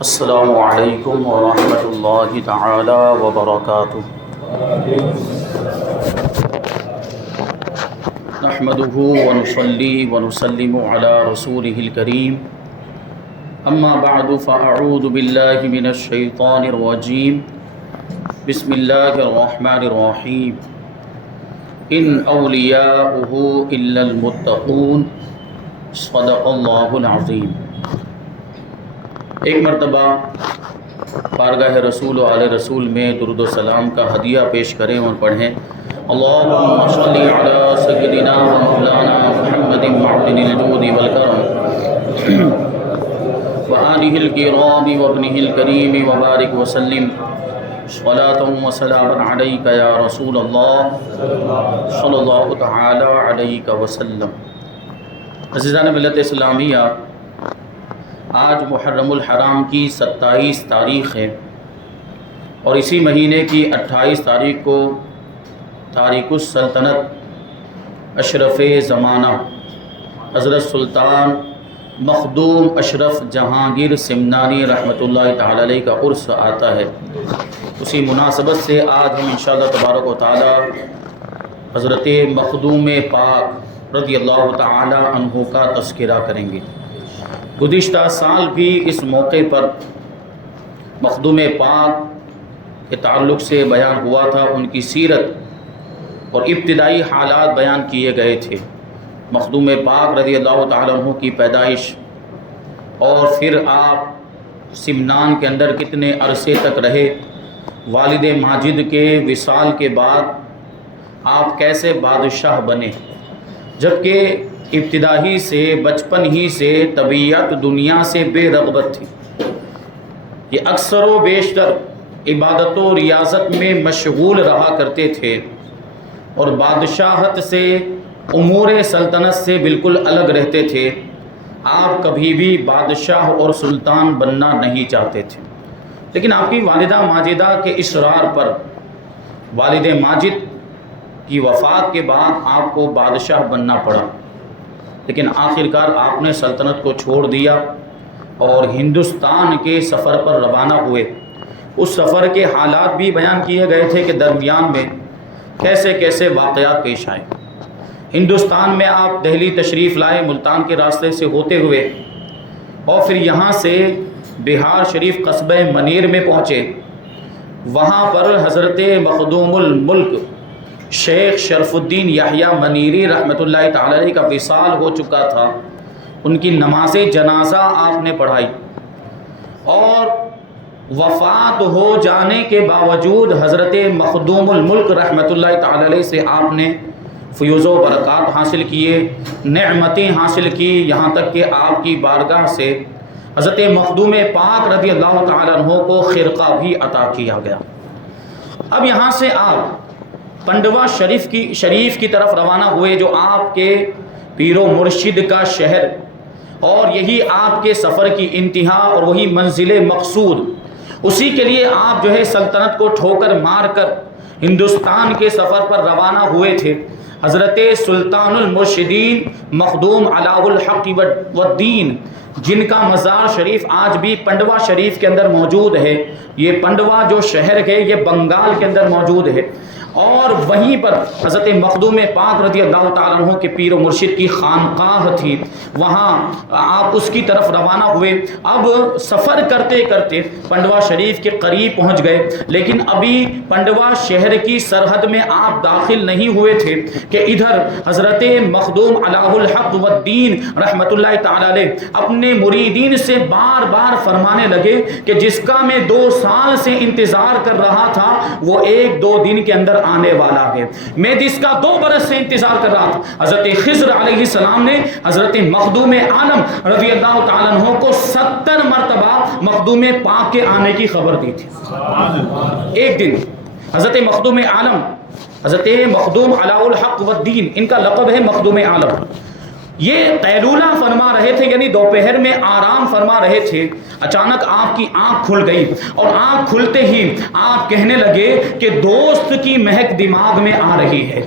السلام علیکم ورحمۃ اللہ تعالی وبرکاتہ۔ نحمده ونصلي ونسلم على رسوله الكريم، اما بعد فاعوذ باللہ من الشیطان الرجیم، بسم اللہ الرحمن الرحیم۔ ان اولیاؤہ الا المتقون، صدق اللہ العظیم۔ ایک مرتبہ بارگاہ رسول و آل رسول میں درود و سلام کا ہدیہ پیش کریں اور پڑھیں: اللہم صلی علی سیدنا و مولانا محمد معدن الجود والکرم وآلہ الکرام وابنہ الکریم وبارک وسلم صلاۃ و سلام علیک یا رسول اللہ صلی اللہ تعالی علیہ وسلم۔ عزیزان ملت اسلامیہ، آج محرم الحرام کی 27 تاریخ ہے اور اسی مہینے کی 28 تاریخ کو تاریخ السلطنت اشرف زمانہ حضرت سلطان مخدوم اشرف جہانگیر سمنانی رحمۃ اللہ تعالی علیہ کا عرس آتا ہے۔ اسی مناسبت سے آج ہم انشاءاللہ تبارک و تعالی حضرت مخدوم پاک رضی اللہ تعالی عنہ کا تذکرہ کریں گے۔ گزشتہ سال بھی اس موقع پر مخدوم پاک کے تعلق سے بیان ہوا تھا، ان کی سیرت اور ابتدائی حالات بیان کیے گئے تھے۔ مخدوم پاک رضی اللہ تعالیٰ عنہ کی پیدائش اور پھر آپ سمنان کے اندر کتنے عرصے تک رہے، والد ماجد کے وصال کے بعد آپ کیسے بادشاہ بنے، جبکہ ابتدا ہی سے بچپن ہی سے طبیعت دنیا سے بے رغبت تھی۔ یہ اکثر و بیشتر عبادت و ریاضت میں مشغول رہا کرتے تھے اور بادشاہت سے، امور سلطنت سے بالکل الگ رہتے تھے۔ آپ کبھی بھی بادشاہ اور سلطان بننا نہیں چاہتے تھے، لیکن آپ کی والدہ ماجدہ کے اصرار پر والد ماجد کی وفات کے بعد آپ کو بادشاہ بننا پڑا، لیکن آخرکار آپ نے سلطنت کو چھوڑ دیا اور ہندوستان کے سفر پر روانہ ہوئے۔ اس سفر کے حالات بھی بیان کیے گئے تھے کہ درمیان میں کیسے کیسے واقعات پیش آئے۔ ہندوستان میں آپ دہلی تشریف لائے ملتان کے راستے سے ہوتے ہوئے، اور پھر یہاں سے بہار شریف قصبہ منیر میں پہنچے۔ وہاں پر حضرت مخدوم الملک شیخ شرف الدین یحییٰ منیری رحمۃ اللہ تعالی علیہ کا وصال ہو چکا تھا۔ ان کی نماز جنازہ آپ نے پڑھائی اور وفات ہو جانے کے باوجود حضرت مخدوم الملک رحمۃ اللہ تعالی علیہ سے آپ نے فیوز و برکات حاصل کیے، نعمتیں حاصل کی، یہاں تک کہ آپ کی بارگاہ سے حضرت مخدوم پاک رضی اللہ تعالی عنہ کو خرقہ بھی عطا کیا گیا۔ اب یہاں سے آپ پنڈوا شریف کی طرف روانہ ہوئے، جو آپ کے پیر و مرشد کا شہر، اور یہی آپ کے سفر کی انتہا اور وہی منزل مقصود۔ اسی کے لیے آپ جو ہے سلطنت کو ٹھوکر مار کر ہندوستان کے سفر پر روانہ ہوئے تھے۔ حضرت سلطان المرشدین مخدوم علاء الحق والدین، جن کا مزار شریف آج بھی پنڈوا شریف کے اندر موجود ہے۔ یہ پنڈوا جو شہر ہے یہ بنگال کے اندر موجود ہے، اور وہیں پر حضرت مخدوم پاک رضی اللہ تعالیٰ عنہ کے پیر و مرشد کی خانقاہ تھی، وہاں آپ اس کی طرف روانہ ہوئے۔ اب سفر کرتے کرتے پنڈوا شریف کے قریب پہنچ گئے، لیکن ابھی پنڈوا شہر کی سرحد میں آپ داخل نہیں ہوئے تھے کہ ادھر حضرت مخدوم علاء الحق والدین رحمۃ اللہ تعالی علیہ اپنے مریدین سے بار بار فرمانے لگے کہ جس کا میں 2 سال سے انتظار کر رہا تھا وہ 1-2 دن کے اندر آنے والا ہے، میں جس کا 2 برس سے انتظار کر رہا تھا۔ حضرت خضر علیہ السلام نے حضرت مخدوم عالم رضی اللہ تعالیٰ عنہ کو 70 مرتبہ مخدوم پاک کے آنے کی خبر دی تھی۔ ایک دن حضرت مخدوم عالم، حضرت مخدوم علاء الحق والدین، ان کا لقب ہے مخدوم عالم، یہ قیلولہ فرما رہے تھے، یعنی دوپہر میں آرام فرما رہے تھے۔ اچانک آپ کی آنکھ کھل گئی اور آنکھ کھلتے ہی آپ کہنے لگے کہ دوست کی مہک دماغ میں آ رہی ہے،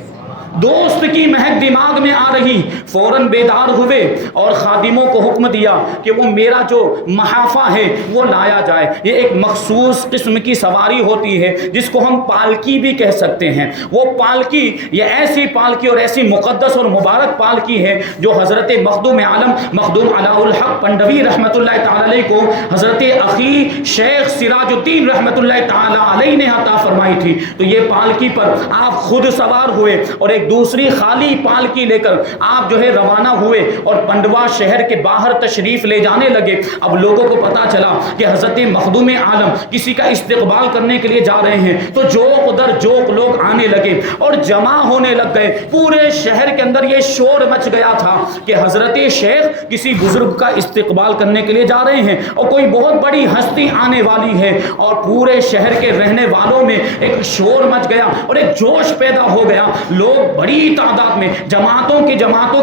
دوست کی مہک دماغ میں آ رہی، فوراً بیدار ہوئے اور خادموں کو حکم دیا کہ وہ میرا جو محافہ ہے وہ لایا جائے۔ یہ ایک مخصوص قسم کی سواری ہوتی ہے جس کو ہم پالکی بھی کہہ سکتے ہیں۔ وہ پالکی، یہ ایسی پالکی اور ایسی مقدس اور مبارک پالکی ہے جو حضرت مخدوم عالم مخدوم علاء الحق پنڈوی رحمۃ اللہ تعالی علیہ کو حضرت اخی شیخ سراج الدین رحمۃ اللہ تعالی علیہ نے عطا فرمائی تھی۔ تو یہ پالکی پر آپ خود سوار ہوئے اور ایک دوسری خالی پالکی لے کر آپ جو ہے روانہ ہوئے اور پنڈوا شہر کے باہر تشریف لے جانے لگے۔ اب لوگوں کو پتا چلا کہ حضرت مخدوم عالم کسی کا استقبال کرنے کے لیے جا رہے ہیں، تو جوق در جوق لوگ آنے لگے اور جمع ہونے لگ گئے۔ پورے شہر کے اندر یہ شور مچ گیا تھا کہ حضرت شیخ کسی بزرگ کا استقبال کرنے کے لیے جا رہے ہیں اور کوئی بہت بڑی ہستی آنے والی ہے، اور پورے شہر کے رہنے والوں میں ایک شور مچ گیا اور ایک جوش پیدا ہو گیا۔ لوگ بڑی تعداد میں جماعتوں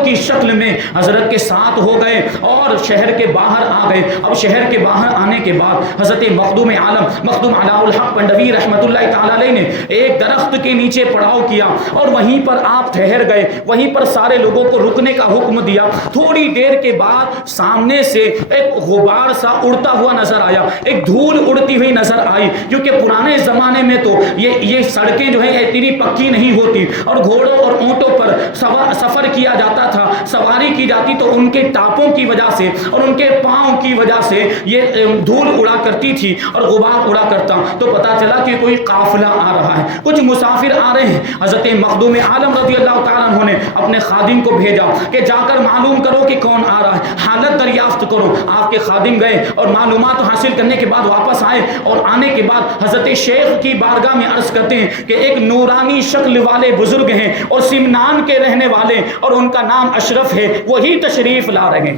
کی شکل میں حضرت کے ساتھ ہو گئے اور شہر کے باہر آ گئے۔ اب شہر کے باہر آنے کے بعد حضرت مخدوم عالم مخدوم علاء الحق پنڈوی رحمۃ اللہ تعالی علیہ نے ایک درخت کے نیچے پڑاؤ کیا اور وہیں پر آپ ٹھہر گئے، وہیں پر سارے لوگوں کو رکنے کا حکم دیا۔ تھوڑی دیر کے بعد سامنے سے ایک غبار سا اڑتا ہوا نظر آیا، ایک دھول اڑتی ہوئی نظر آئی، کیونکہ پرانے زمانے میں تو یہ سڑکیں جو ہیں اتنی پکی نہیں ہوتی اور گھوڑوں اور اونٹوں پر سفر کیا جاتا تھا، سواری کی جاتی، تو ان کے ٹاپوں کی وجہ سے اور ان کے پاؤں کی وجہ سے یہ دھول اڑا کرتی تھی اور غبار اڑا کرتا۔ تو پتا چلا کہ کوئی قافلہ آ رہا ہے، کچھ مسافر آ رہے ہیں۔ حضرت مخدوم عالم رضی اللہ تعالیٰ عنہ نے اپنے خادم کو بھیجا کہ جا کر معلوم کرو کہ کون آ رہا ہے، حالت دریافت کرو۔ آپ کے خادم گئے اور معلومات حاصل کرنے کے بعد واپس آئے، اور آنے کے بعد حضرت شیخ کی بارگاہ میں عرض کرتے ہیں کہ ایک نورانی شکل والے بزرگ ہیں اور سمنان کے رہنے والے، اور ان کا نام اشرف ہے، وہی تشریف لا رہے ہیں۔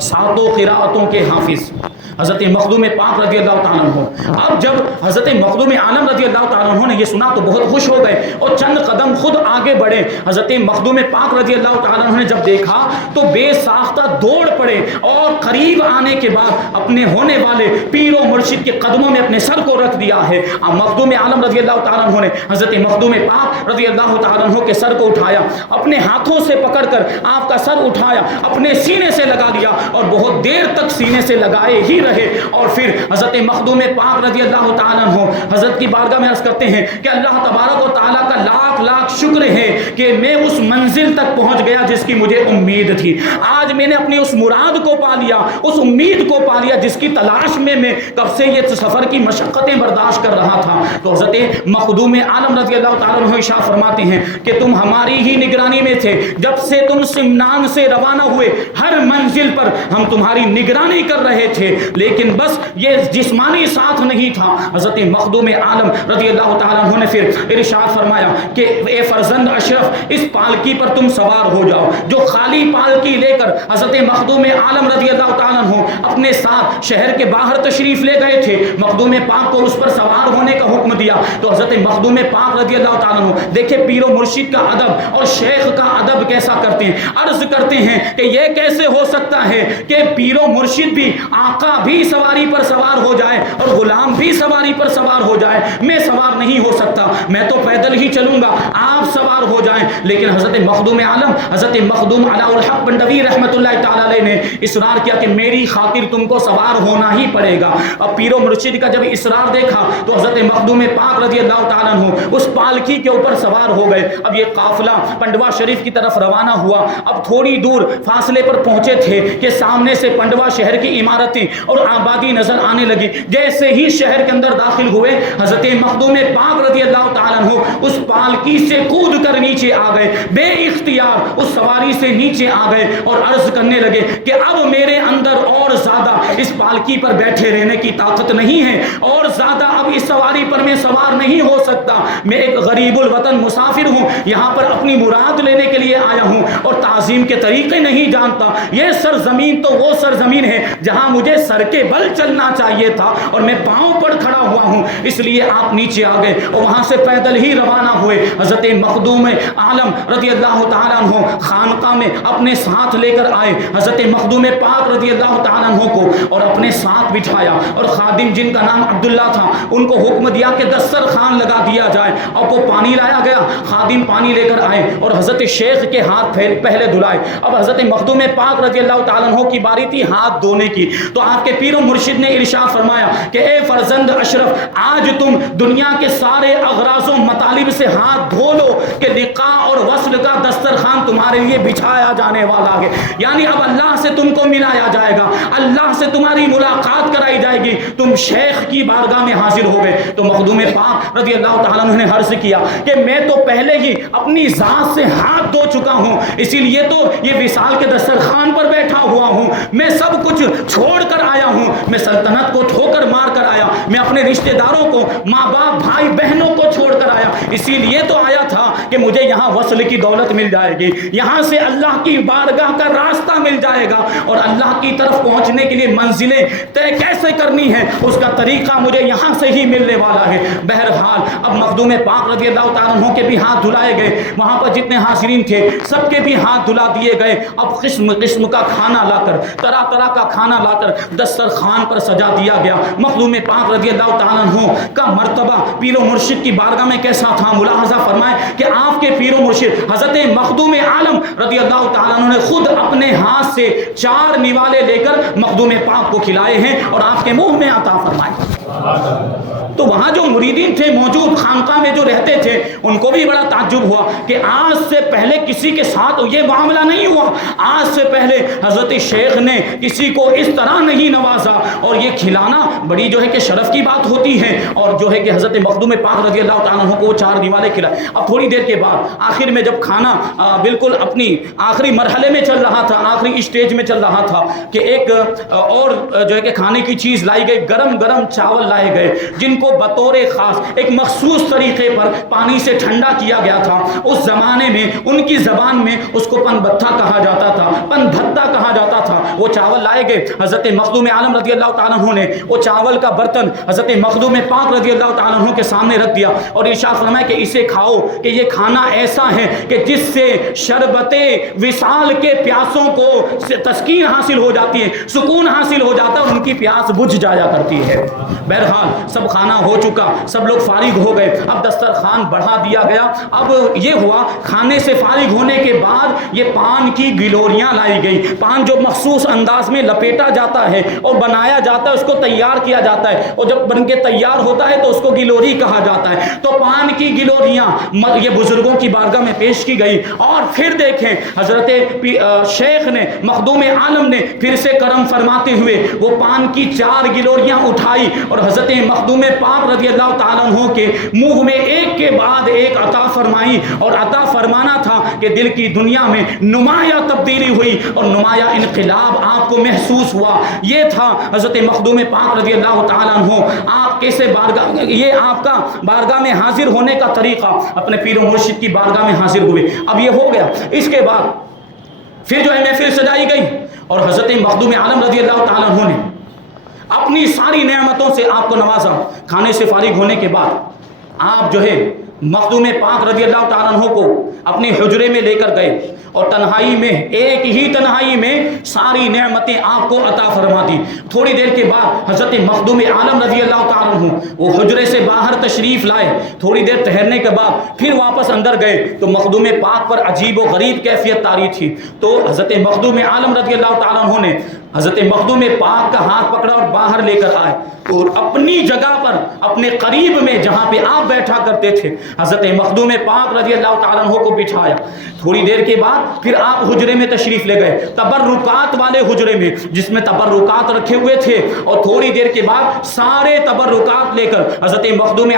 ساتوں قراءتوں کے حافظ حضرت مخدوم پاک رضی اللہ تعالیٰ عنہ۔ اب جب حضرت مخدوم عالم رضی اللہ تعالیٰ عنہ نے یہ سنا تو بہت خوش ہو گئے اور چند قدم خود آگے بڑھے۔ حضرت مخدوم پاک رضی اللہ تعالیٰ عنہ نے جب دیکھا تو بے ساختہ دوڑ پڑے اور قریب آنے کے بعد اپنے ہونے والے پیر و مرشد کے قدموں میں اپنے سر کو رکھ دیا ہے۔ اب مخدوم عالم رضی اللہ تعالیٰ عنہ نے حضرت مخدوم پاک رضی اللہ تعالیٰ عنہ کے سر کو اٹھایا، اپنے ہاتھوں سے پکڑ کر آپ کا سر اٹھایا، اپنے سینے سے لگا دیا اور بہت دیر تک سینے سے لگائے ہی رہے۔ اور پھر حضرت مخدوم پاک رضی اللہ تعالیٰ عنہ حضرت کی بارگاہ میں عرض کرتے ہیں کہ اللہ تبارک و تعالیٰ کا لاکھ لاکھ شکر ہے کہ میں اس منزل تک پہنچ گیا جس کی مجھے امید تھی۔ آج میں نے اپنی اس مراد کو پا لیا، اس امید کو پا لیا جس کی تلاش میں کب سے یہ سفر کی مشقتیں برداشت کر رہا تھا۔ تو حضرت مخدوم عالم رضی اللہ تعالیٰ عنہ ارشاد فرماتے ہیں کہ تم ہماری ہی نگرانی میں تھے، جب سے تم سمنان سے روانہ ہوئے ہر منزل پر ہم تمہاری نگرانی کر رہے تھے، لیکن بس یہ جسمانی ساتھ نہیں تھا۔ حضرت مخدوم عالم رضی اللہ تعالیٰ عنہ نے پھر ارشاد فرمایا کہ اے فرزند اشرف، اس پالکی پر تم سوار ہو جاؤ۔ جو خالی پالکی لے کر حضرت مخدوم عالم رضی اللہ تعالیٰ عنہ اپنے ساتھ شہر کے باہر تشریف لے گئے تھے، مخدوم پاک کو اس پر سوار ہونے کا حکم دیا۔ تو حضرت مخدوم پاک رضی اللہ تعالیٰ عنہ دیکھے پیر و مرشد کا ادب اور شیخ کا ادب کیسا کرتے ہیں، عرض کرتے ہیں کہ یہ کیسے ہو سکتا ہے کہ پیر و مرشد بھی، آقا بھی سواری پر سوار ہو جائے اور غلام بھی سواری پر سوار ہو جائے، میں سوار نہیں ہو سکتا، میں تو پیدل ہی چلوں گا، آپ سوار ہو جائیں۔ لیکن حضرت مخدوم عالم حضرت مخدوم علاء الحق پنڈوی رحمۃ اللہ تعالی علیہ نے اصرار کیا کہ میری خاطر تم کو سوار ہونا ہی پڑے گا۔ اب پیر و مرشد کا جب اصرار دیکھا تو حضرت مخدوم پاک رضی اللہ تعالیٰ عنہ اس پالکی کے اوپر سوار ہو گئے۔ اب یہ قافلہ پنڈوا شریف کی طرف روانہ ہوا۔ اب تھوڑی دور فاصلے پر پہنچے تھے کہ سامنے سے پنڈوا شہر کی عمارتیں اور آبادی نظر آنے لگی۔ جیسے ہی شہر کے اندر داخل ہوئے حضرت مخدوم پاک رضی اللہ تعالیٰ عنہ اس پالکی سے کود کر نیچے آ گئے، بے اختیار اس سواری سے نیچے آ گئے اور عرض کرنے لگے کہ اب میرے اندر اور زیادہ اس پالکی پر بیٹھے رہنے کی طاقت نہیں ہے، اور زیادہ اب اس سواری پر میں سوار نہیں ہو سکتا۔ میں ایک غریب الوطن مسافر ہوں، یہاں پر اپنی مراد لینے کے لیے آیا ہوں اور تعظیم کے طریقے نہیں جانتا۔ یہ سرزمین تو وہ سرزمین ہے جہاں مجھے سر کے بل چلنا چاہیے تھا اور میں پاؤں پر کھڑا ہوا ہوں، اس لیے آپ نیچے آ گئے اور وہاں سے پیدل ہی روانہ ہوئے۔ حضرت مخدوم عالم رضی اللہ تعالیٰ عنہ خانقاہ میں اپنے ساتھ لے کر آئے۔ حضرت مخدوم پاک رضی اللہ تعالیٰ عنہ عنہ کو اور اپنے ساتھ بٹھایا، اور خادم جن کا نام عبداللہ تھا ان کو حکم دیا کہ دسترخوان لگا دیا جائے، اور وہ پانی لایا گیا، خادم پانی لے کر آئے اور حضرت شیخ کے ہاتھ پہلے دھلائے۔ اب حضرت مخدوم پاک رضی اللہ تعالیٰ عنہ کی باری تھی ہاتھ دھونے کی، تو آپ کے پیر و مرشد نے ارشاد فرمایا کہ اے فرزند اشرف، آج تم دنیا کے سارے اغراض و مطالب سے ہاتھ دھو لو کہ نکاح اور وصل کا دسترخوان تمہارے لیے بچھایا جانے والا ہے، یعنی اب اللہ سے تم کو ملایا جائے گا، اللہ سے تمہاری ملاقات کرائی جائے گی، تم شیخ کی بارگاہ میں حاضر ہو گئے۔ تو مخدوم پاک رضی اللہ تعالیٰ عنہ نے عرض کیا کہ میں تو پہلے ہی اپنی ذات سے ہاتھ دھو چکا ہوں، اسی لیے تو یہ وصال کے دسترخوان پر بیٹھا ہوا ہوں، میں سب کچھ چھوڑ کر آیا ہوں، میں سلطنت کو ٹھوکر مار کر آیا، میں اپنے رشتہ داروں کو، ماں باپ بھائی بہنوں کو چھوڑ کر آیا، اسی لیے تو آیا تھا کہ مجھے یہاں وصل کی دولت مل جائے گی، یہاں سے اللہ کی بارگاہ کا راستہ مل جائے گا، اور اللہ کی طرف پہنچنے کے لیے منزلیں طے کیسے کرنی ہے اس کا طریقہ مجھے یہاں سے ہی ملنے والا ہے۔ بہرحال اب مخدوم پاک رضی اللہ تعالیٰ عنہ کے بھی ہاتھ دھلائے گئے، وہاں پر جتنے حاضرین تھے سب کے بھی ہاتھ دھلا دیے گئے۔ اب قسم قسم کا کھانا لا کر، طرح طرح کا کھانا لا کر دسترخوان پر سجا دیا گیا۔ مخدوم پاک رضی اللہ تعالیٰ عنہ کا مرتبہ پیر و مرشد کی بارگاہ میں کیسا تھا، ملاحظہ فرمائے کہ آپ کے پیر و مرشد حضرت مخدوم عالم رضی اللہ تعالیٰ عنہ نے خود اپنے ہاتھ سے 4 نوالے لے کر مخدوم پاک کو کھلائے ہیں اور آپ کے منہ میں عطا فرمائے۔ تو وہاں جو مریدین تھے موجود، خانقاہ میں جو رہتے تھے، ان کو بھی بڑا تعجب ہوا کہ آج سے پہلے کسی کے ساتھ یہ معاملہ نہیں ہوا، آج سے پہلے حضرت شیخ نے کسی کو اس طرح نہیں نوازا، اور یہ کھلانا بڑی جو ہے کہ شرف کی بات ہوتی ہے، اور جو ہے کہ حضرت مخدوم پاک رضی اللہ تعالیٰ عنہ کو 4 نوالے کھلائے۔ اب تھوڑی دیر کے بعد آخر میں جب کھانا بالکل اپنی آخری مرحلے میں چل رہا تھا، آخری اسٹیج میں چل رہا تھا، کہ ایک اور جو ہے کہ کھانے کی چیز لائی گئی، گرم گرم چاول لائے گئے جن کو بطور خاص ایک مخصوص طریقے پر پانی سے ٹھنڈا کیا گیا تھا۔ اس زمانے میں ان کی زبان میں اس کو پن بتھا کہا جاتا تھا، پن بھتا کہا جاتا تھا۔ وہ چاول لائے گئے، حضرت مخدوم عالم رضی اللہ تعالیٰ عنہ نے وہ چاول کا برتن حضرت مخدوم پاک رضی اللہ تعالیٰ عنہ کے سامنے رکھ دیا اور ارشاد فرمایا کہ اسے کھاؤ، کہ یہ کھانا ایسا ہے کہ جس سے شربت وصال کے پیاسوں کو تسکین حاصل ہو جاتی ہے، سکون حاصل ہو جاتا ہے، ان کی پیاس بجھ جایا کرتی ہے۔ بہرحال سب کھانا ہو چکا، سب لوگ فارغ ہو گئے، اب دسترخوان بڑھا دیا گیا۔ اب یہ ہوا کھانے سے فارغ ہونے کے بعد یہ پان کی گلوریاں لائی گئی، پان جو مخصوص انداز میں لپیٹا جاتا ہے اور بنایا جاتا ہے، اس کو تیار کیا جاتا ہے، اور جب بن کے تیار ہوتا ہے تو اس کو گلوری کہا جاتا ہے۔ تو پان کی گلوریاں یہ بزرگوں کی بارگاہ میں پیش کی گئی، اور پھر دیکھیں حضرت شیخ نے، مخدوم عالم نے پھر سے کرم فرماتے ہوئے وہ پان کی 4 گلوریاں اٹھائی اور حضرت مخدوم پاک رضی اللہ تعالیٰ عنہ کے منہ میں ایک کے بعد ایک عطا فرمائی، اور عطا فرمانا تھا کہ دل کی دنیا میں نمایاں تبدیلی ہوئی اور نمایاں انقلاب آپ کو محسوس ہوا۔ یہ تھا حضرت مخدوم پاک رضی اللہ تعالیٰ عنہ، آپ کیسے بارگاہ، یہ آپ کا بارگاہ میں حاضر ہونے کا طریقہ، اپنے پیر و مرشد کی بارگاہ میں حاضر ہوئے۔ اب یہ ہو گیا، اس کے بعد پھر جو ہے محفل سجائی گئی، اور حضرت مخدوم عالم رضی اللہ تعالیٰ عنہ نے اپنی ساری نعمتوں سے آپ کو نوازا۔ کھانے سے فارغ ہونے کے بعد آپ جو ہے مخدوم پاک رضی اللہ تعالیٰ عنہ کو اپنے حجرے میں لے کر گئے، اور تنہائی میں، ایک ہی تنہائی میں ساری نعمتیں آپ کو عطا فرما دی۔ تھوڑی دیر کے بعد حضرت مخدوم عالم رضی اللہ تعالیٰ عنہ وہ حجرے سے باہر تشریف لائے، تھوڑی دیر ٹھہرنے کے بعد پھر واپس اندر گئے تو مخدوم پاک پر عجیب و غریب کیفیت طاری تھی۔ تو حضرت مخدوم عالم رضی اللہ تعالیٰ عنہ نے حضرت مخدوم پاک کا ہاتھ پکڑا اور باہر لے کر آئے، اور اپنی جگہ پر اپنے قریب میں جہاں پہ آپ بیٹھا کرتے تھے حضرت مخدوم پاک رضی اللہ تعالیٰ عنہ کو بٹھایا۔ تھوڑی دیر کے بعد پھر آپ حجرے میں تشریف لے گئے، تبرکات والے حجرے میں جس میں تبرکات رکھے ہوئے تھے، اور تھوڑی دیر کے بعد سارے تبرکات لے کر حضرت مخدوم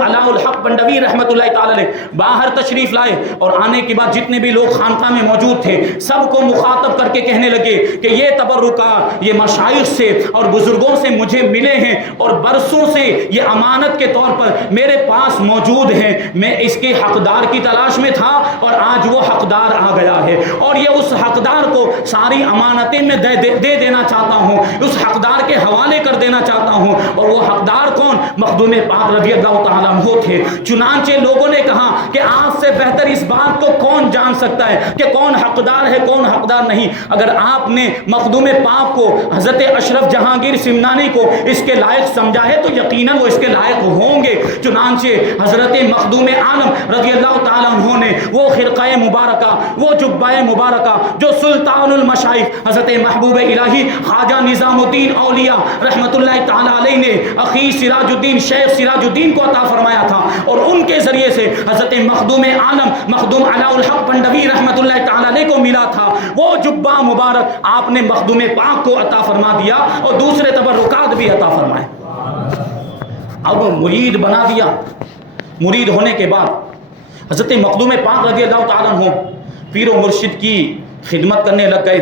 علاء الحق بندوی رحمۃ اللہ تعالی علیہ باہر تشریف لائے، اور آنے کے بعد جتنے بھی لوگ خانقاہ میں موجود تھے سب کو مخاطب کر کے کہنے لگے کہ یہ تبرکات یہ مشائخ سے اور بزرگوں سے مجھے ملے ہیں، اور برسوں سے یہ امانت کے طور پر میرے پاس موجود ہیں، میں اس کے حقدار کی تلاش میں تھا اور آج وہ حقدار آ گیا ہے، اور یہ اس حقدار کو ساری امانتیں میں دے دینا چاہتا ہوں، اس حقدار کے حوالے کر دینا چاہتا ہوں. اور وہ حقدار کون؟ مخدوم پاک رضی اللہ تعالیٰ عنہ تھے. چنانچہ لوگوں نے کہا کہ آپ سے بہتر اس بات کو کون جان سکتا ہے کہ کون حقدار ہے کون حقدار نہیں. اگر آپ نے مخدوم پاک کو حضرت اشرف جہانگیر سمنانی کو اس کے لائق سمجھا ہے تو یقیناً وہ اس کے لائق ہوں گے. چنانچہ حضرت مخدوم عالم رضی اللہ تعالیٰ عنہ نے وہ خرقہ مبارکہ، وہ جبہ مبارکہ جو سلطان المشائخ حضرت محبوب الہی خواجہ نظام الدین اولیاء رحمت اللہ تعالیٰ علیہ نے اخی سراج الدین شیخ سراج الدین کو عطا فرمایا تھا، اور ان کے ذریعے سے حضرت مخدوم عالم مخدوم علاء الحق پنڈوی رحمت اللہ تعالیٰ علیہ کو ملا تھا، وہ جبہ مبارک آپ نے مخدوم پاک کو عطا فرما دیا اور دوسرے تبرکات بھی عطا فرمائے. اب مرید بنا دیا. مرید ہونے کے بعد حضرت مخدوم پاک رضی اللہ تعالیٰ عنہ پیر و مرشد کی خدمت کرنے لگ گئے،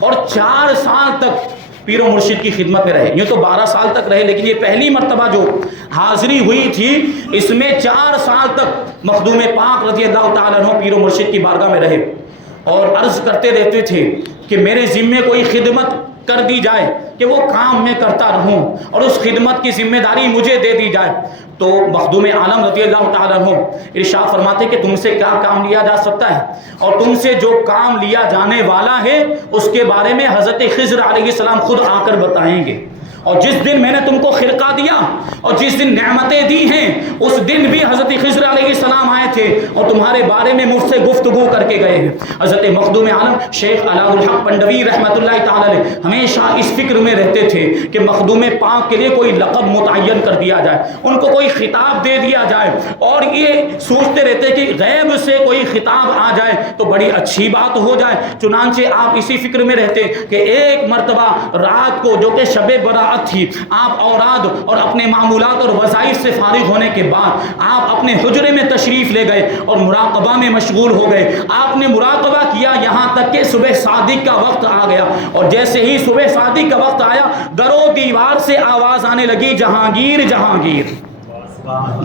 اور 4 سال تک پیر و مرشد کی خدمت میں رہے. یہ تو 12 سال تک رہے، لیکن یہ پہلی مرتبہ جو حاضری ہوئی تھی اس میں 4 سال تک مخدوم پاک رضی اللہ تعالیٰ عنہ پیر و مرشد کی بارگاہ میں رہے، اور عرض کرتے رہتے تھے کہ میرے ذمے کوئی خدمت کر دی جائے کہ وہ کام میں کرتا رہوں، اور اس خدمت کی ذمہ داری مجھے دے دی جائے. تو مخدوم عالم رضی اللہ تعالیٰ عنہ ارشاد فرماتے کہ تم سے کیا کام لیا جا سکتا ہے، اور تم سے جو کام لیا جانے والا ہے اس کے بارے میں حضرت خضر علیہ السلام خود آ کر بتائیں گے. اور جس دن میں نے تم کو خرقہ دیا اور جس دن نعمتیں دی ہیں اس دن بھی حضرت خضر علیہ السلام آئے تھے اور تمہارے بارے میں مجھ سے گفتگو کر کے گئے ہیں. حضرت مخدوم عالم شیخ علاء الحق پنڈوی رحمت اللہ تعالی علیہ ہمیشہ اس فکر میں رہتے تھے کہ مخدوم پاک کے لیے کوئی لقب متعین کر دیا جائے، ان کو کوئی خطاب دے دیا جائے، اور یہ سوچتے رہتے کہ غیب سے کوئی خطاب آ جائے تو بڑی اچھی بات ہو جائے. چنانچہ آپ اسی فکر میں رہتے کہ ایک مرتبہ رات کو جو کہ شب براءت تھی، آپ اوراد اور اپنے معمولات اور وظائف سے فارغ ہونے کے بعد آپ اپنے حجرے میں تشریف لے گئے اور مراقبہ میں مشغول ہو گئے. آپ نے مراقبہ کیا یہاں تک کہ صبح صادق کا وقت آ گیا، اور جیسے ہی صبح صادق کا وقت آیا در و دیوار سے آواز آنے لگی جہانگیر جہانگیر.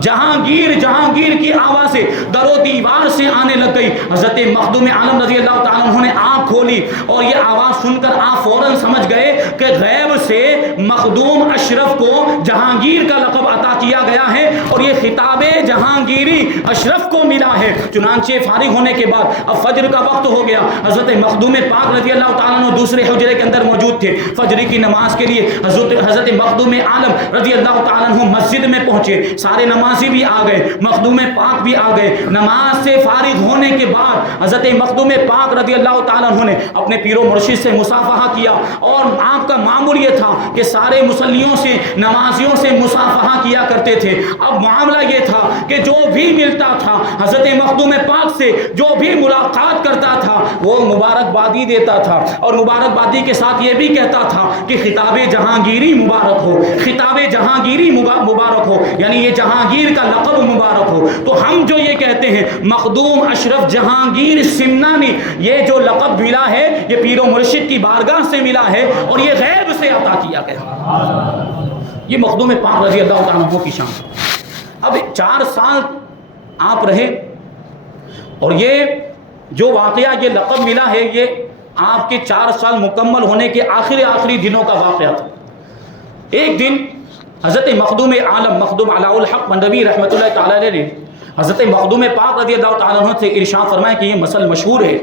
جہانگیر جہانگیر کی آواز سے در و دیوار سے آنے لگ گئی. حضرت مخدوم عالم رضی اللہ تعالیٰ عنہ نے آنکھ کھولی اور یہ آواز سن کر آپ فوراً سمجھ گئے کہ غیب سے مخدوم اشرف کو جہانگیر کا لقب عطا کیا گیا ہے اور یہ خطاب جہانگیری اشرف کو ملا ہے. چنانچہ فارغ ہونے کے بعد اب فجر کا وقت ہو گیا. حضرت مخدوم پاک رضی اللہ تعالیٰ عنہ دوسرے حجرے کے اندر موجود تھے. فجر کی نماز کے لیے حضرت مخدوم عالم رضی اللہ تعالیٰ عنہ مسجد میں پہنچے. سارے نمازی بھی آ گئے، مخدوم پاک بھی آ گئے. نماز سے فارغ ہونے کے بعد حضرت مخدوم پاک رضی اللہ تعالیٰ عنہ نے اپنے پیر و مرشد سے مصافحہ کیا، اور آپ کا معمول یہ تھا کہ سارے مصلیوں سے نمازیوں سے مصافحہ کیا کرتے تھے. اب معاملہ یہ تھا کہ جو بھی ملتا تھا حضرت مخدوم پاک سے، جو بھی ملاقات کرتا تھا وہ مبارکبادی دیتا تھا، اور مبارکبادی کے ساتھ یہ بھی کہتا تھا کہ خطاب جہانگیری مبارک ہو، خطاب جہانگیری مبارک ہو، یعنی یہ جہانگیر کا لقب مبارک ہو. تو ہم جو یہ کہتے ہیں مخدوم اشرف جہانگیر سمنانی، یہ جو لقب ملا ہے یہ پیر و مرشد کی بارگاہ سے ملا ہے اور یہ غیب سے عطا کیا گیا. یہ مخدوم پاک رضی اللہ تعالیٰ عنہ کی شان. اب 4 سال آپ رہے، اور یہ جو واقعہ یہ لقب ملا ہے یہ آپ کے 4 سال مکمل ہونے کے آخری دنوں کا واقعہ تھا. ایک دن حضرت مخدوم عالم مخدوم علاء الحق پنڈوی رحمت اللہ تعالیٰ علیہ نے حضرت مخدوم پاک رضی اللہ تعالیٰ عنہ سے ارشاد فرمایا کہ یہ مسئلہ مشہور ہے،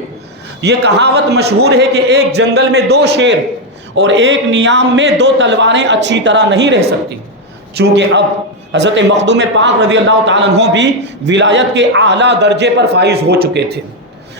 یہ کہاوت مشہور ہے کہ ایک جنگل میں 2 شیر اور ایک نیام میں 2 تلواریں اچھی طرح نہیں رہ سکتی. چونکہ اب حضرت مخدوم پاک رضی اللہ تعالیٰ عنہ بھی ولایت کے اعلیٰ درجے پر فائز ہو چکے تھے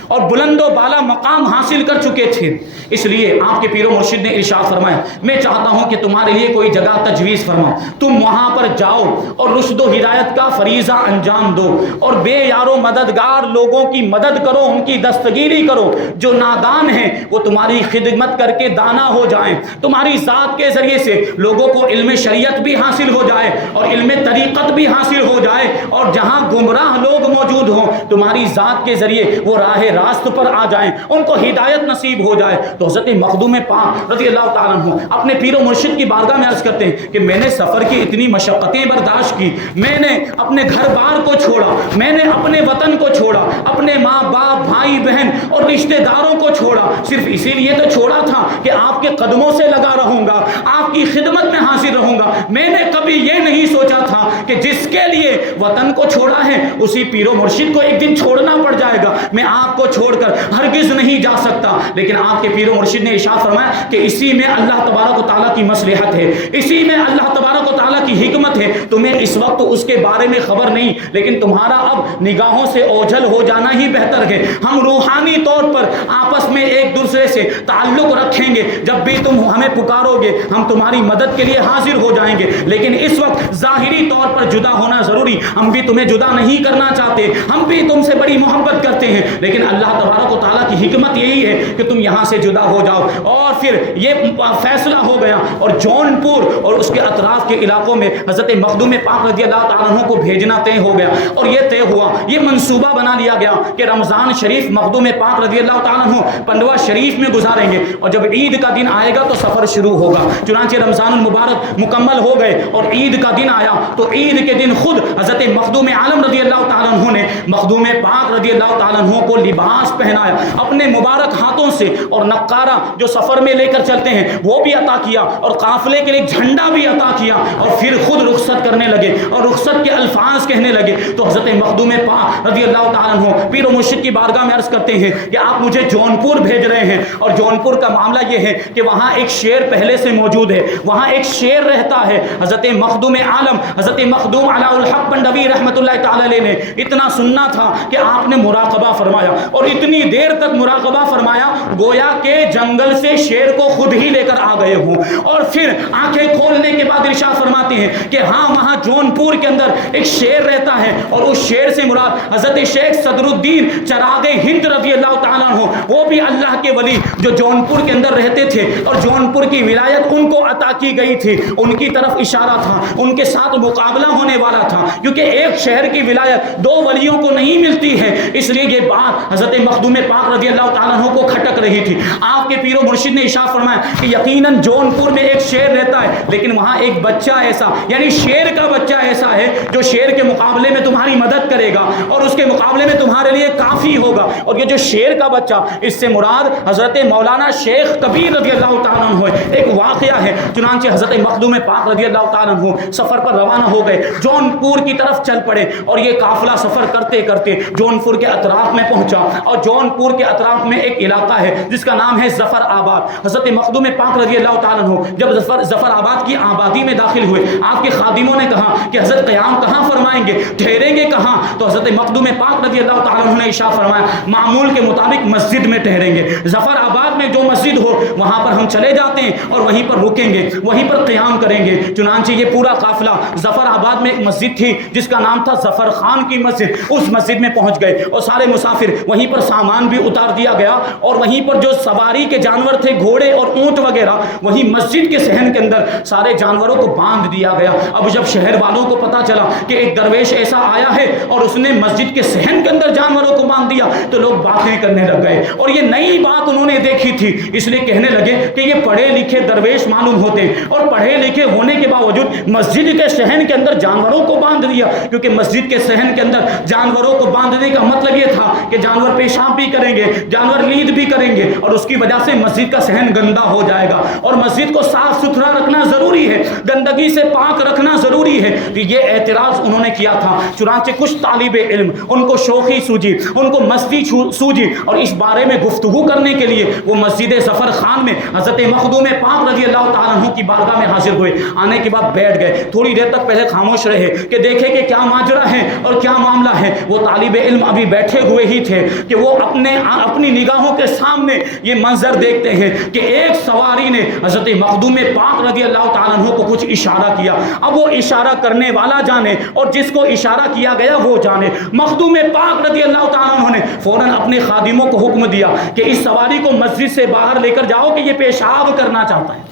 اور بلند و بالا مقام حاصل کر چکے تھے. اس لیے آپ کے پیر و مرشد نے ارشاد فرمایا میں چاہتا ہوں کہ تمہارے لیے کوئی جگہ تجویز فرماؤ، تم وہاں پر جاؤ اور رشد و ہدایت کا فریضہ انجام دو اور بے یار و مددگار لوگوں کی مدد کرو، ان کی دستگیری کرو. جو نادان ہیں وہ تمہاری خدمت کر کے دانا ہو جائیں، تمہاری ذات کے ذریعے سے لوگوں کو علم شریعت بھی حاصل ہو جائے اور علم طریقت بھی حاصل ہو جائے، اور جہاں گمراہ لوگ موجود ہوں تمہاری ذات کے ذریعے وہ راہ راست پر آ جائیں، ان کو ہدایت نصیب ہو جائے. تو حضرت مخدوم پاک رضی اللہ تعالیٰ عنہ اپنے پیر و مرشد کی بارگاہ میں عرض کرتے ہیں کہ میں نے سفر کی اتنی مشقتیں برداشت کی، میں نے اپنے گھر بار کو چھوڑا، میں نے اپنے وطن کو چھوڑا، اپنے ماں باپ بھائی بہن اور رشتہ داروں کو چھوڑا، صرف اسی لیے تو چھوڑا تھا کہ آپ کے قدموں سے لگا رہوں گا، آپ کی خدمت میں حاصل کبھی یہ نہیں سوچا تھا کہ جس کے لیے وطن کو چھوڑا ہے اسی پیر و مرشد کو ایک دن چھوڑنا پڑ جائے گا. میں آپ کو چھوڑ کر ہرگز نہیں جا سکتا. لیکن آپ کے پیر و مرشد نے ارشاد فرمایا کہ اسی میں اللہ تبارک و تعالیٰ کی مصلحت ہے, اسی میں اللہ تبارک و تعالیٰ کی حکمت ہے. تمہیں اس وقت اس کے بارے میں خبر نہیں, لیکن تمہارا اب نگاہوں سے اوجھل ہو جانا ہی بہتر ہے. ہم روحانی طور پر آپس میں ایک دوسرے سے تعلق رکھیں گے. جب بھی تم ہمیں پکارو گے ہم تمہاری مدد کے لیے حاضر ہو جائیں گے. لیکن اس وقت ظاہری طور پر جدا ہونا ضروری. ہم بھی تمہیں جدا نہیں کرنا چاہتے, ہم بھی تم سے بڑی محبت کرتے ہیں, لیکن اللہ تبارک و تعالیٰ کی حکمت یہی ہے کہ تم یہاں سے جدا ہو جاؤ. اور پھر یہ فیصلہ ہو گیا اور جون پور اور اس کے اطراف کے علاقوں میں حضرت مخدوم پاک رضی اللہ تعالیٰ عنہ کو بھیجنا طے ہو گیا. اور یہ طے ہوا, یہ منصوبہ بنا لیا گیا کہ رمضان شریف مخدوم پاک رضی اللہ تعالیٰ عنہ پنڈوا شریف میں گزاریں گے, اور جب عید کا دن آئے گا تو سفر شروع ہوگا. چنانچہ رمضان المبارک مکمل ہو گئے اور عید کا دن آیا تو عید کے دن خود حضرت مخدوم عالم رضی اللہ تعالیٰ عنہ نے مخدوم پاک رضی اللہ تعالیٰ عنہ کو لباس پہنایا اپنے مبارک ہاتھوں سے, اور نقارہ جو سفر میں لے کر چلتے ہیں وہ بھی عطا کیا, اور قافلے کے لیے جھنڈا بھی عطا کیا, اور پھر خود رخصت کرنے لگے اور رخصت کے الفاظ کہنے لگے. تو حضرت مخدوم پاک رضی اللہ تعالیٰ عنہ پیر و مرشد کی بارگاہ میں عرض کرتے ہیں کہ آپ مجھے جون پور بھیج رہے ہیں, اور جون پور کا معاملہ یہ ہے کہ وہاں ایک شیر پہلے سے موجود ہے, وہاں ایک شیر رہتا ہے. حضرت مخدوم عالم حضرت مخدوم علاء الحق پنڈوی رحمۃ اللہ تعالی علیہ نے اتنا سننا تھا کہ آپ نے مراقبہ فرمایا, اور اتنی دیر تک مراقبہ فرمایا گویا کہ جنگل سے شیر کو خود ہی لے کر آ گئے ہوں. اور پھر آنکھیں کھولنے کے بعد ارشاد فرماتے ہیں کہ ہاں وہاں جون پور کے اندر ایک شیر رہتا ہے, اور اس شیر سے مراد حضرت شیخ صدر الدین چراغ ہند رضی اللہ تعالیٰ عنہ, وہ بھی اللہ کے ولی جو جون پور کے اندر رہتے تھے اور جون پور کی ولایت ان کو عطا کی گئی تھی. ان کی طرف اشارہ تھا, ان کے ساتھ مقابلہ ہونے والا تھا, کیونکہ ایک شہر کی ولایت دو ولیوں کو نہیں ملتی ہے. اس لیے یہ بات حضرت مخدوم پاک رضی اللہ تعالیٰ عنہ کو کھٹک رہی تھی. آپ کے پیر و مرشد نے ارشاد فرمایا کہ یقیناً جون پور میں ایک شیر رہتا ہے, لیکن وہاں ایک بچہ ایسا, یعنی شیر کا بچہ ایسا ہے جو شیر کے مقابلے میں تمہاری مدد کرے گا اور اس کے مقابلے میں تمہارے لیے کافی ہوگا. اور یہ جو شیر کا بچہ, اس سے مراد حضرت مولانا شیخ کبیر رضی اللہ تعالیٰ عنہ ہے. ایک واقعہ ہے. چنانچہ حضرت مخدوم پاک رضی اللہ تعالیٰ عنہ سفر پر روانہ ہو گئے, جون پور کی طرف چل پڑے, اور یہ قافلہ سفر کرتے کرتے جون پور کے اطراف میں پہنچا. اور جون پور کے اطراف میں ایک علاقہ ہے جس کا نام ہے ظفر آباد. حضرت مخدوم پاک رضی اللہ تعالیٰ عنہ جب ظفر آباد کی آبادی میں داخل ہوئے, آپ کے خادموں نے کہا کہ حضرت قیام کہاں فرمائیں گے, ٹھہریں گے کہاں؟ تو حضرت مخدوم پاک رضی اللہ تعالیٰ عنہ نے ارشاد فرمایا معمول کے مطابق مسجد میں ٹھہریں گے. ظفر آباد میں جو مسجد ہو وہاں پر ہم چلے جاتے ہیں اور وہیں پر رکیں گے, وہیں پر قیام کریں گے. چنانچہ یہ پورا قافلہ ظفر آباد میں ایک مسجد تھی جس کا نام تھا ظفر خان کی مسجد, اس مسجد میں پہنچ گئے, اور سارے مسافر وہیں پر سامان بھی اتار دیا گیا, اور وہیں پر جو سواری کے جانور تھے گھوڑے اور اونٹ وغیرہ وہیں مسجد کے صحن کے اندر سارے جانوروں کو باندھ دیا گیا. اب جب شہر والوں کو پتا چلا کہ ایک درویش ایسا آیا ہے اور اس نے مسجد کے صحن کے اندر جانوروں کو باندھ دیا, تو لوگ باتیں کرنے لگ گئے, اور یہ نئی بات انہوں نے دیکھی تھی, اس لیے کہنے لگے کہ یہ پڑھے لکھے درویش معلوم ہوتے ہیں, اور پڑھے لکھے ہونے کے باوجود مسجد کے صحن کے اندر جانوروں کو باندھ دیا. کیونکہ مسجد کے صحن کے اندر جانوروں کو باندھنے کا مطلب یہ تھا کہ جانور پیشاب بھی کریں گے, جانور لید بھی کریں گے, اور اس کی وجہ سے مسجد کا صحن گندا ہو جائے گا, اور مسجد کو صاف ستھرا رکھنا ضروری ہے, گندگی سے پاک رکھنا ضروری ہے. تو یہ اعتراض انہوں نے کیا تھا. چنانچہ کچھ طالب علم ان کو شوخی سوجی, ان کو مستی سوجی, اور اس بارے میں گفتگو کرنے کے لیے وہ مسجد ظفر خان میں حضرت مخدوم پاک رضی اللہ تعالیٰ عنہ کی بارگاہ میں حاضر ہوئے. آنے کے بعد بیٹھ گئے, تھوڑی دیر تک پہلے خاموش رہے کہ دیکھے کہ کیا ماجرا ہے اور کیا معاملہ ہے. وہ طالب علم ابھی بیٹھے ہوئے ہی تھے کہ وہ اپنی نگاہوں کے سامنے یہ منظر دیکھتے ہیں کہ ایک سواری نے حضرت مخدوم پاک رضی اللہ تعالیٰ عنہ کو کچھ اشارہ کیا. اب وہ اشارہ کرنے والا جانے اور جس کو اشارہ کیا گیا وہ جانے. مخدوم پاک رضی اللہ تعالیٰ عنہ نے فوراً اپنے خادموں کو حکم دیا کہ اس سواری کو مسجد سے باہر لے کر جاؤ کہ یہ پیشاب کرنا چاہتا ہے.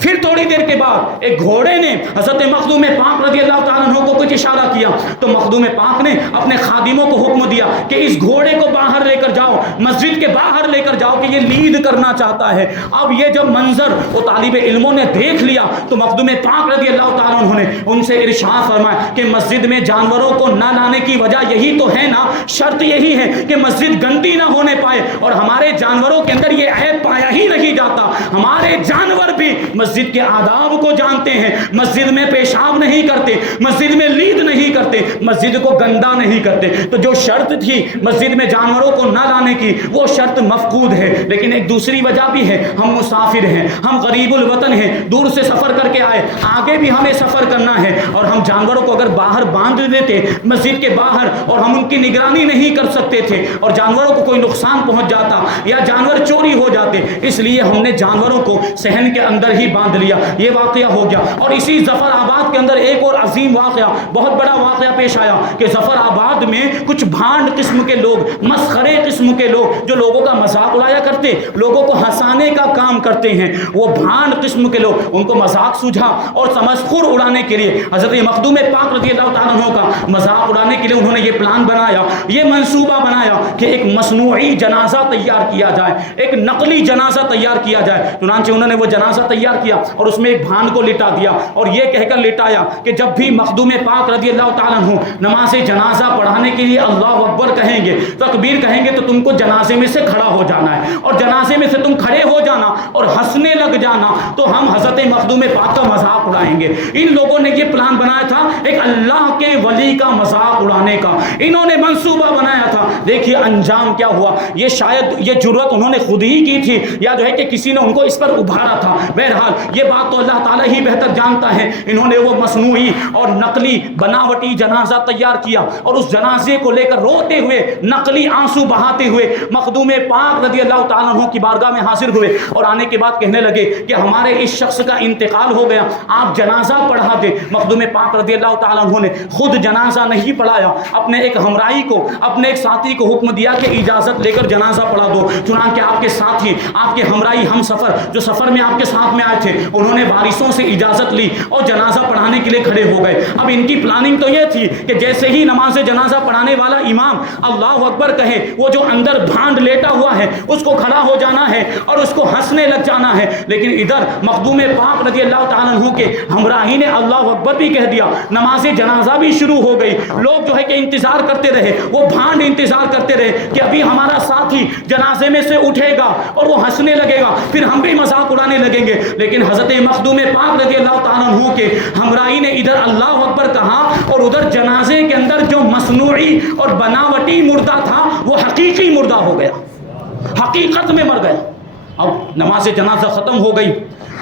پھر تھوڑی دیر کے بعد ایک گھوڑے نے حضرت مخدوم پاک رضی اللہ تعالیٰ عنہ کو کچھ اشارہ کیا, تو مخدوم پاک نے اپنے خادموں کو حکم دیا کہ اس گھوڑے کو باہر لے کر جاؤ, مسجد کے باہر لے کر جاؤ کہ یہ لید کرنا چاہتا ہے. اب یہ جب منظر وہ طالب علموں نے دیکھ لیا تو مخدوم پاک رضی اللہ تعالیٰ عنہ نے ان سے ارشاد فرمایا کہ مسجد میں جانوروں کو نہ لانے کی وجہ یہی تو ہے نا, شرط یہی ہے کہ مسجد گندی نہ ہونے پائے, اور ہمارے جانوروں کے اندر یہ عیب پایا ہی نہیں جاتا, ہمارے جانور بھی مسجد کے آداب کو جانتے ہیں، مسجد میں پیشاب نہیں کرتے، مسجد میں لید نہیں کرتے، مسجد کو گندا نہیں کرتے۔ تو جو شرط تھی مسجد میں جانوروں کو نہ لانے کی وہ شرط مفقود ہے۔ لیکن ایک دوسری وجہ بھی ہے، ہم مسافر ہیں، ہم غریب الوطن ہیں، دور سے سفر کر کے آئے، آگے بھی ہمیں سفر کرنا ہے، اور ہم جانوروں کو اگر باہر باندھ دیتے مسجد کے باہر اور ہم ان کی نگرانی نہیں کر سکتے تھے اور جانوروں کو کوئی نقصان پہنچ جاتا یا جانور چوری ہو جاتے، اس لیے ہم نے جانوروں کو صحن کے اندر ہی باندھ لیا۔ یہ واقعہ ہو گیا۔ اور اسی ظفر آباد کے اندر ایک اور عظیم واقعہ، بہت بڑا واقعہ پیش آیا کہ ظفر آباد میں کچھ بھانڈ قسم کے لوگ، مسخرے قسم کے لوگ جو لوگوں کا مذاق اڑایا کرتے، لوگوں کو ہنسانے کا کام کرتے ہیں، وہ بھانڈ قسم کے لوگ، ان کو مذاق سوجھا اور تمسخر اڑانے کے لیے حضرت مخدوم پاک رضی اللہ تعالیٰ عنہ کا مذاق اڑانے کے لیے انہوں نے یہ پلان بنایا، یہ منصوبہ بنایا کہ ایک مصنوعی جنازہ تیار کیا جائے، ایک نقلی جنازہ تیار کیا جائے۔ چنانچہ انہوں نے وہ جنازہ تیار کیا اور اس میں ایک بھانڈ کو لٹا دیا اور یہ کہہ کر لٹایا کہ جب بھی مخدوم پاک رضی اللہ تعالیٰ عنہ نماز جنازہ پڑھانے کے لیے اللہ اکبر کہیں گے، تکبیر کہیں گے، تو تم کو جنازے میں سے کھڑا ہو جانا ہے، اور جنازے میں سے تم کھڑے ہو جانا اور ہنسنے لگ جانا، تو ہم حضرت مخدوم پاک کا مذاق اڑائیں گے۔ ان لوگوں نے یہ پلان بنایا تھا ایک اللہ کے ولی کا مذاق اڑانے کا، انہوں نے منصوبہ بنایا تھا۔ دیکھیے انجام کیا ہوا۔ یہ شاید یہ جرأت انہوں نے خود ہی کی تھی یا جو ہے کہ کسی نے ان کو اس پر ابھارا تھا، بہرحال یہ بات تو اللہ تعالیٰ ہی بہتر جانتا ہے۔ انہوں نے وہ مصنوعی اور نقلی بناوٹی جنازہ تیار کیا اور اس جنازے کو لے کر روتے ہوئے، نقلی آنسو بہاتے ہوئے مخدوم پاک رضی اللہ تعالیٰ عنہ کی بارگاہ میں حاضر ہوئے اور آنے کے بعد کہنے لگے کہ ہمارے اس شخص کا انتقال ہو گیا، آپ جنازہ پڑھا دیں۔ مخدوم پاک رضی اللہ تعالیٰ عنہ نے خود جنازہ نہیں پڑھایا، اپنے ایک ہمراہی کو، اپنے ایک ساتھی کو حکم دیا کہ اجازت لے کر جنازہ پڑھا دو۔ چنانچہ آپ کے ساتھی، آپ کے ہمراہی، ہم سفر جو سفر میں آپ کے ساتھ میں آئے تھے، انہوں نے وارثوں سے اجازت لی اور جنازہ پڑھانے کے لیے کھڑے ہو گئے۔ اب ان کی پلاننگ تو یہ تھی کہ جیسے ہی نماز جنازہ پڑھانے والا امام اللہ اکبر کہے، وہ جو اندر بھانڈ لیٹا ہوا ہے اس کو کھڑا ہو جانا ہے اور اس کو ہنسنے لگ جانا ہے۔ لیکن ادھر مخدوم پاک رضی اللہ تعالیٰ عنہ کے ہمراہی نے اللہ اکبر بھی کہہ دیا، نماز جنازہ بھی شروع ہو گئی۔ لوگ جو ہے کہ انتظار کرتے رہے، وہ بھانڈ انتظار کرتے رہے کہ ابھی ہمارا ساتھی جنازے میں سے اٹھے گا اور وہ ہنسنے لگے گا، پھر ہم بھی مذاق اڑانے لگیں گے۔ لیکن حضرت مخدوم پاک رضی اللہ تعالیٰ عنہ کے ہمراہی نے ادھر اللہ اکبر کہا اور ادھر جنازے کے اندر جو مصنوعی اور بناوٹی مردہ تھا وہ حقیقی مردہ ہو گیا، حقیقت میں مر گیا۔ اب نماز جنازہ ختم ہو گئی۔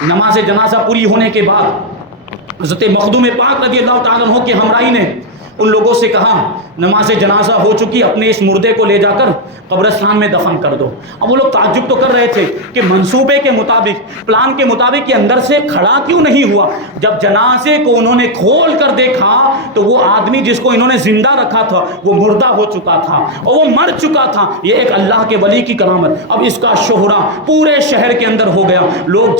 نماز جنازہ پوری ہونے کے بعد حضرت مخدوم پاک رضی اللہ تعالیٰ عنہ کے ہمراہی نے ان لوگوں سے کہا نماز جنازہ ہو چکی، اپنے اس مردے کو لے جا کر قبرستان میں دفن کر دو۔ اب وہ لوگ تعجب تو کر رہے تھے کہ منصوبے کے مطابق، پلان کے مطابق یہ اندر سے کھڑا کیوں نہیں ہوا۔ جب جنازے کو انہوں نے کھول کر دیکھا تو وہ آدمی جس کو انہوں نے زندہ رکھا تھا وہ مردہ ہو چکا تھا اور وہ مر چکا تھا۔ یہ ایک اللہ کے ولی کی کرامت۔ اب اس کا شہرہ پورے شہر کے اندر ہو گیا۔ لوگ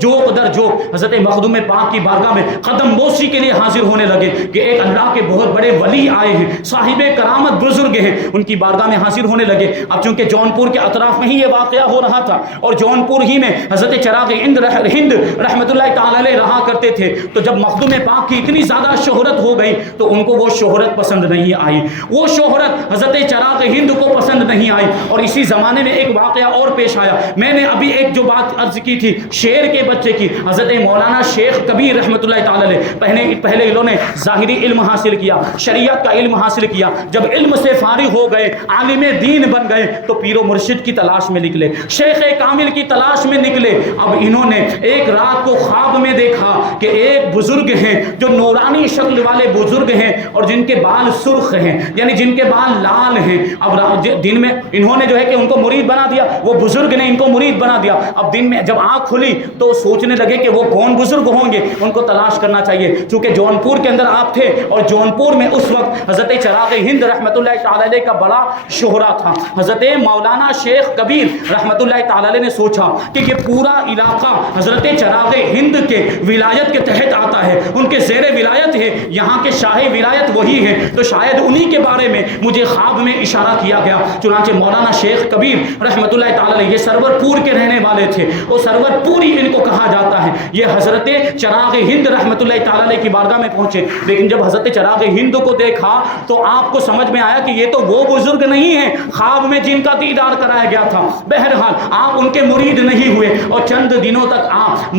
جوق در جوق حضرت مخدوم پاک کی بارگاہ میں قدم بوسی کے لیے حاضر ہونے لگے کہ ایک اللہ کے بہت بڑے ولی آئے ہیں، صاحب کرامت بزرگ ہیں، ان کی بارگاہ میں حاضر ہونے لگے۔ اب چونکہ جونپور کے اطراف میں ہی یہ واقعہ ہو رہا تھا اور جونپور ہی میں حضرت چراغ ہند رحمت اللہ تعالی علیہ رہا کرتے تھے، تو جب مخدوم پاک کی اتنی زیادہ شہرت ہو گئی تو ان کو وہ شہرت پسند نہیں آئی، وہ شہرت حضرت چراغ ہند کو پسند نہیں آئی۔ اور اسی زمانے میں ایک واقعہ اور پیش آیا۔ میں نے ابھی ایک جو بات عرض کی تھی شیر کے بچے کی، حضرت مولانا شیخ کبیر رحمت اللہ تعالی علیہ پہلے انہوں نے ظاہری علم حاصل کیا، شریعت کا علم حاصل کیا، جب علم سے فارغ ہو گئے، عالم دین بن گئے، تو پیر و مرشد کی تلاش میں نکلے، شیخ کامل کی تلاش میں نکلے۔ اب انہوں نے ایک رات کو خواب میں دیکھا کہ ایک بزرگ ہیں جو نورانی شکل والے بزرگ ہیں اور جن کے بال سرخ ہیں، یعنی جن کے بال لال ہیں۔ اب دن میں انہوں نے جو ہے کہ ان کو مرید بنا دیا، وہ بزرگ نے ان کو مرید بنا دیا۔ اب دن میں جب آنکھ کھلی تو سوچنے لگے کہ وہ کون بزرگ ہوں گے، ان کو تلاش کرنا چاہیے۔ چونکہ جونپور کے اندر آپ تھے اور جونپور میں اس وقت حضرت چراغ ہند رحمت اللہ تعالی علیہ کا بڑا شہرہ تھا۔ حضرت مولانا شیخ کبیر رحمت اللہ تعالی علیہ نے سوچا کہ یہ پورا علاقہ حضرت چراغ ہند کے ولایت کے تحت آتا ہے، ان کے زیر ولایت ہے، یہاں کے شاہ ولایت وہی ہے، تو شاید انہی کے بارے میں مجھے خواب میں اشارہ کیا گیا۔ چنانچہ مولانا شیخ کبیر رحمت اللہ تعالی علیہ یہ سرور پور کے رہنے والے تھے، وہ سرور پوری ان کو کہا جاتا ہے، یہ حضرت چراغ ہند رحمۃ اللہ تعالیٰ علیہ کی بارگاہ میں پہنچے، لیکن جب حضرت چراغ ہند کو دیکھا تو آپ کو سمجھ میں آیا کہ یہ تو وہ بزرگ نہیں ہیں خواب میں جن کا دیدار کرایا گیا تھا۔ بہرحال آپ ان کے مرید نہیں ہوئے اور چند دنوں تک آپ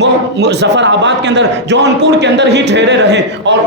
ظفر آباد کے اندر، جون پور کے اندر ہی ٹھہرے رہے، اور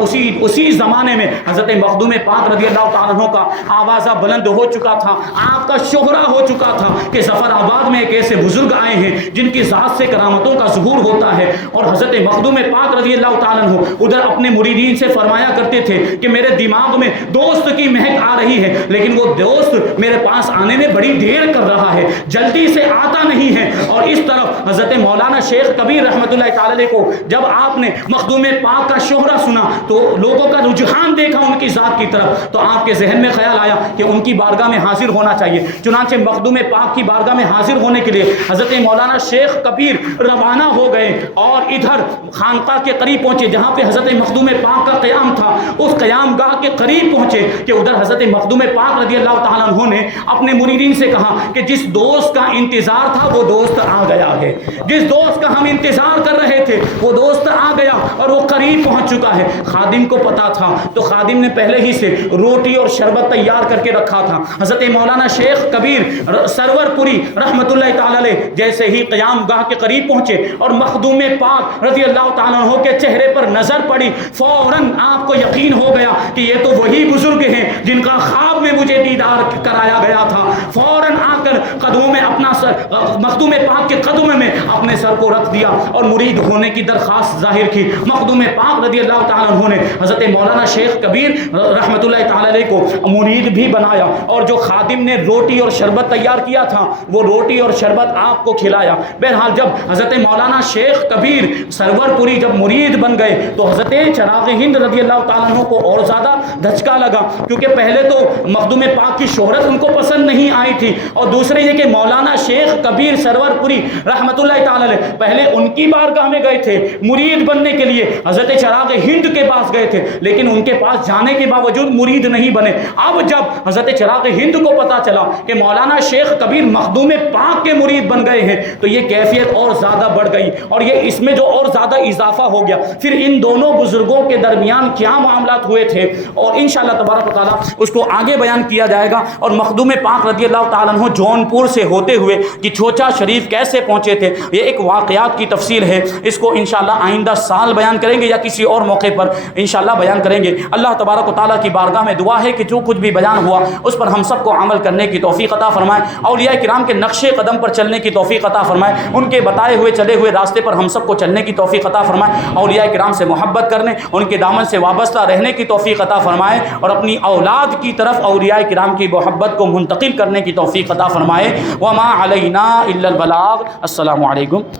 اسی زمانے میں حضرت مخدوم پاک رضی اللہ تعالیٰ عنہ کا آوازہ بلند ہو چکا تھا، آپ کا شہرہ ہو چکا تھا کہ ظفر آباد میں ایک ایسے بزرگ آئے ہیں جن کی ذات سے کرامتوں کا ظہور ہوتا ہے۔ اور حضرت مخدوم پاک رضی اللہ تعالیٰ عنہ ادھر اپنے مریدین سے فرمایا کرتے تھے کہ میرے دماغ میں دوست کی مہک آ رہی ہے، لیکن وہ دوست میرے پاس آنے میں بڑی دیر کر رہا ہے، جلدی سے آتا نہیں ہے۔ اور اس طرف حضرت مولانا شیخ کبیر رحمۃ اللہ تعالی علیہ کو جب آپ نے مخدوم پاک کا شہرہ سنا تو لوگوں کا رجحان دیکھا ان کی ذات کی طرف، تو آپ کے ذہن میں خیال آیا کہ ان کی بارگاہ میں حاضر ہونا چاہیے۔ چنانچہ مخدوم پاک کی بارگاہ میں حاضر ہونے کے لیے حضرت مولانا شیخ کبیر روانہ ہو گئے اور ادھر خانقاہ کے قریب پہنچے جہاں پہ حضرت مخدوم پاک کا قیام تھا۔ اس قیام گاہ کے قریب پہنچے کہ ادھر حضرت مخدوم پاک رضی اللہ تعالیٰ عنہ نے اپنے مریدین سے کہا کہ جس دوست کا انتظار تھا وہ دوست آ گیا ہے، جس دوست کا ہم انتظار کر رہے تھے وہ دوست آ گیا اور وہ قریب پہنچ چکا ہے۔ خادم کو پتا تھا تو خادم نے پہلے ہی سے روٹی اور شربت تیار کر کے رکھا تھا۔ حضرت مولانا شیخ کبیر سرور پوری رحمت اللہ تعالی علیہ جیسے ہی قیام گاہ کے قریب پہنچے اور مخدوم پاک رضی اللہ تعالیٰ عنہ کے چہرے پر نظر پڑی، فوراً آپ کو یقین ہو گیا کہ یہ تو وہی بزرگ ہیں جن کا خواب میں مجھے دیدار کرایا گیا تھا۔ فوراً آ کر قدموں میں اپنا سر مخدوم پاک کے قدموں میں اپنے سر کو رکھ دیا اور مرید ہونے کی درخواست ظاہر کی۔ مخدوم پاک رضی اللہ تعالیٰ عنہ نے حضرت مولانا شیخ کبیر رحمت اللہ تعالی علیہ کو مرید بھی بنایا اور جو خادم نے روٹی اور شربت تیار کیا تھا وہ روٹی اور شربت آپ کو کھلایا۔ بہرحال جب حضرت مولانا شیخ کبیر سرور پوری جب مرید بن گئے تو حضرت چراغ ہند رضی اللہ تعالیٰ عنہ کو اور زیادہ دھچکا لگا، کیونکہ پہلے تو مخدوم پاک کی شہرت ان کو پسند نہیں آئی تھی، اور دوسرے یہ کہ مولانا شیخ کبیر سرور پوری رحمت اللہ تعالی علیہ پہلے ان کی بارگاہ میں گئے تھے مرید بننے کے لیے، حضرت چراغ ہند کے پاس گئے تھے لیکن ان کے پاس جانے کے باوجود مرید نہیں بنے۔ اب جب حضرت چراغ ہند کو پتا چلا کہ مولانا شیخ کبیر مخدوم پاک کے مرید بن گئے ہیں تو یہ کیفیت اور زیادہ بڑھ گئی اور یہ اس میں جو اور زیادہ اضافہ ہو گیا۔ پھر ان دونوں بزرگوں کے درمیان کیا معاملات ہوئے تھے اور انشاءاللہ تبارک و تعالیٰ اس کو آگے بیان کیا جائے گا، اور مخدوم پاک رضی اللہ تعالیٰ عنہ جون پور سے ہوتے ہوئے کہ چھوچا شریف کیسے پہنچے تھے، یہ ایک واقعات کی تفصیل ہے، اس کو انشاءاللہ آئندہ سال بیان کریں گے یا کسی اور موقع پر انشاءاللہ بیان کریں گے۔ اللہ تبارک و تعالیٰ کی بارگاہ میں دعا ہے کہ جو کچھ بھی بیان ہوا اس پر ہم سب کو عمل کرنے کی توفیق عطا فرمائے، اولیاء کرام کے نقش قدم پر چلنے کی توفیق عطا فرمائے، ان کے بتائے ہوئے چلے ہوئے راستے پر ہم سب کو چلنے کی توفیق عطا فرمائے، اولیاء کرام سے محبت کرنے، ان کے دامن سے وابستہ رہنے کی توفیق عطا فرمائے، اور اپنی اولاد کی طرف اولیاء کرام کی محبت کو منتقل کرنے کی توفیق عطا فرمائے۔ وما علینا الا البلاغ۔ السلام علیکم۔